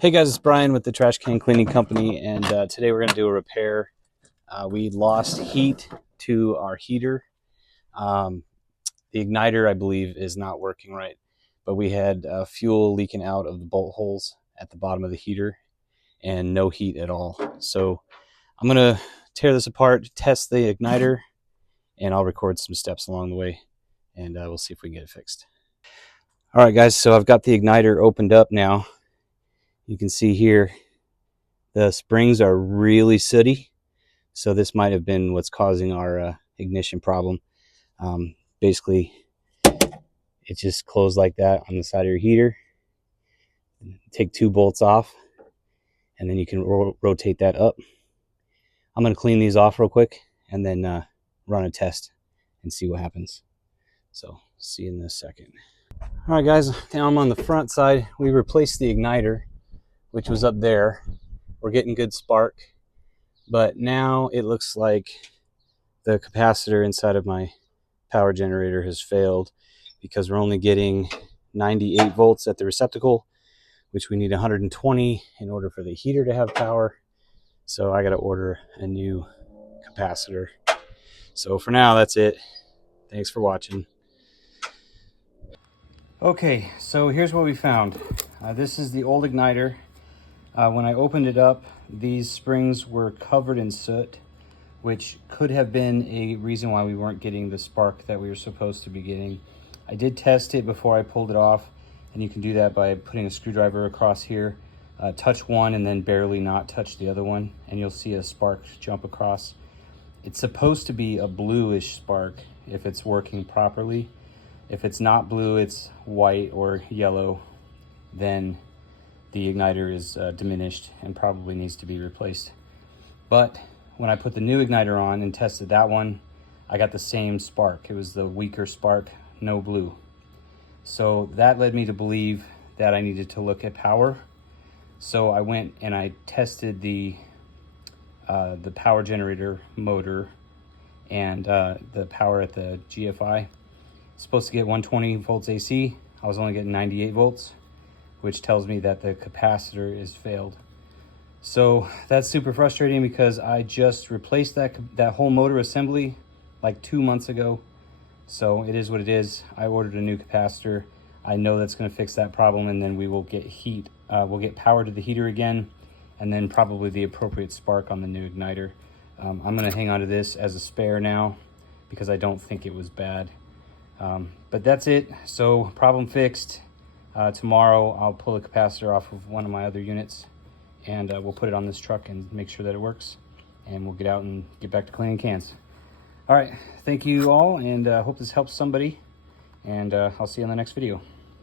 Hey guys, it's Brian with the Trash Can Cleaning Company, and today we're going to do a repair. We lost heat to our heater. The igniter, I believe, is not working right, but we had fuel leaking out of the bolt holes at the bottom of the heater and no heat at all. So I'm going to tear this apart, test the igniter, and I'll record some steps along the way, and we'll see if we can get it fixed. All right, guys, so I've got the igniter opened up now. You can see here the springs are really sooty, so this might have been what's causing our ignition problem. Basically, it just closed like that on the side of your heater. Take two bolts off, and then you can rotate that up. I'm going to clean these off real quick and then run a test and see what happens. So, see you in a second. All right, guys, now I'm on the front side. We replaced the igniter, which was up there. We're getting good spark, but now it looks like the capacitor inside of my power generator has failed because we're only getting 98 volts at the receptacle, which we need 120 in order for the heater to have power. So I got to order a new capacitor. So for now, that's it. Thanks for watching. Okay, so here's what we found. This is the old igniter. When I opened it up, these springs were covered in soot, which could have been a reason why we weren't getting the spark that we were supposed to be getting. I did test it before I pulled it off, and you can do that by putting a screwdriver across here. Touch one and then barely not touch the other one, and you'll see a spark jump across. It's supposed to be a bluish spark if it's working properly. If it's not blue, it's white or yellow, then the igniter is diminished and probably needs to be replaced. But when I put the new igniter on and tested that one, I got the same spark. It was the weaker spark, no blue. So that led me to believe that I needed to look at power. So I went and I tested the power generator motor and the power at the GFI. It's supposed to get 120 volts AC. I was only getting 98 volts, which tells me that the capacitor is failed. So that's super frustrating because I just replaced that whole motor assembly like 2 months ago. So it is what it is. I ordered a new capacitor. I know that's going to fix that problem, and then we will get heat. We'll get power to the heater again, and then probably the appropriate spark on the new igniter. I'm going to hang on to this as a spare now because I don't think it was bad. But that's it. So problem fixed. Tomorrow I'll pull the capacitor off of one of my other units, and we'll put it on this truck and make sure that it works, and we'll get out and get back to cleaning cans. All right, thank you all, and hope this helps somebody, and I'll see you in the next video.